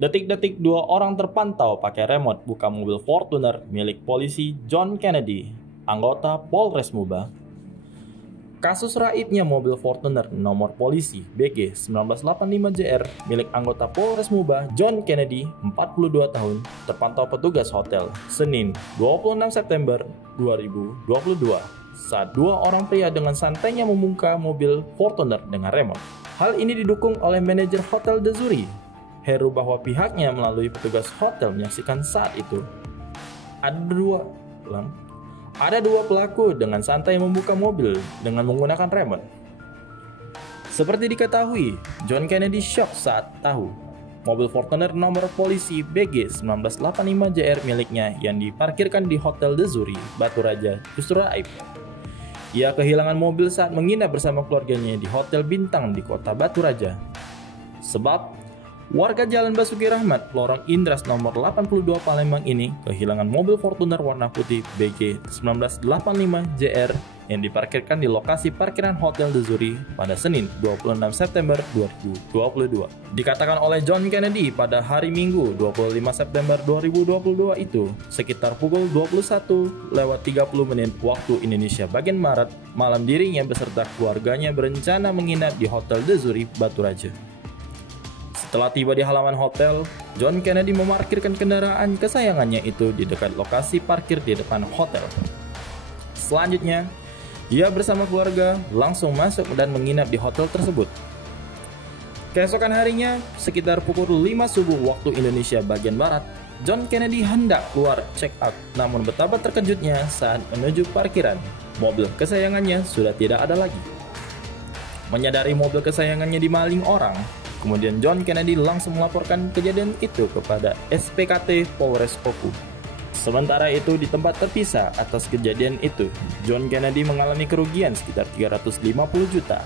Detik-detik dua orang terpantau pakai remote buka mobil Fortuner milik polisi John Kennedy, anggota Polres Muba. Kasus raibnya mobil Fortuner nomor polisi BG 1985JR milik anggota Polres Muba John Kennedy, 42 tahun, terpantau petugas hotel Senin 26 September 2022 saat dua orang pria dengan santainya membuka mobil Fortuner dengan remote. Hal ini didukung oleh manajer Hotel The Zuri, Heru, bahwa pihaknya melalui petugas hotel menyaksikan saat itu ada dua pelaku dengan santai membuka mobil dengan menggunakan remote. Seperti diketahui, John Kennedy shock saat tahu mobil Fortuner nomor polisi BG 1985JR miliknya yang diparkirkan di Hotel The Zuri, Batu Raja, justru raib. Ia kehilangan mobil saat menginap bersama keluarganya di Hotel Bintang di kota Batu Raja. Sebab warga Jalan Basuki Rahmat, Lorong Indras nomor 82 Palembang ini kehilangan mobil Fortuner warna putih BG 1985JR yang diparkirkan di lokasi parkiran Hotel The Zuri pada Senin 26 September 2022. Dikatakan oleh John Kennedy pada hari Minggu 25 September 2022 itu sekitar pukul 21:30 waktu Indonesia bagian Barat malam, dirinya beserta keluarganya berencana menginap di Hotel The Zuri, Batu Raja. Setelah tiba di halaman hotel, John Kennedy memarkirkan kendaraan kesayangannya itu di dekat lokasi parkir di depan hotel. Selanjutnya, ia bersama keluarga langsung masuk dan menginap di hotel tersebut. Keesokan harinya, sekitar pukul 5 subuh waktu Indonesia bagian Barat, John Kennedy hendak keluar check out, namun betapa terkejutnya saat menuju parkiran, mobil kesayangannya sudah tidak ada lagi. Menyadari mobil kesayangannya dimaling orang, kemudian John Kennedy langsung melaporkan kejadian itu kepada SPKT Polres Oku. Sementara itu, di tempat terpisah atas kejadian itu, John Kennedy mengalami kerugian sekitar 350 juta.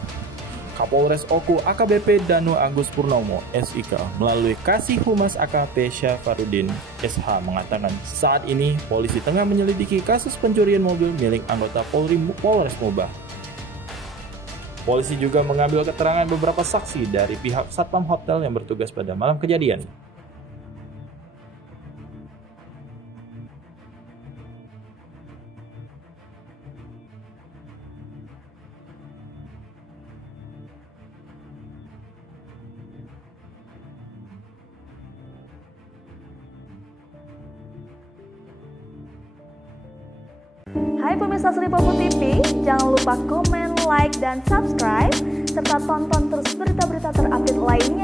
Kapolres Oku AKBP Danu Agus Purnomo SIK melalui Kasih Humas AKP Syafarudin SH mengatakan saat ini polisi tengah menyelidiki kasus pencurian mobil milik anggota Polri Polres Muba. Polisi juga mengambil keterangan beberapa saksi dari pihak Satpam Hotel yang bertugas pada malam kejadian. Hai pemirsa Sri Popo TV, jangan lupa komen, like, dan subscribe, serta tonton terus berita-berita terupdate lainnya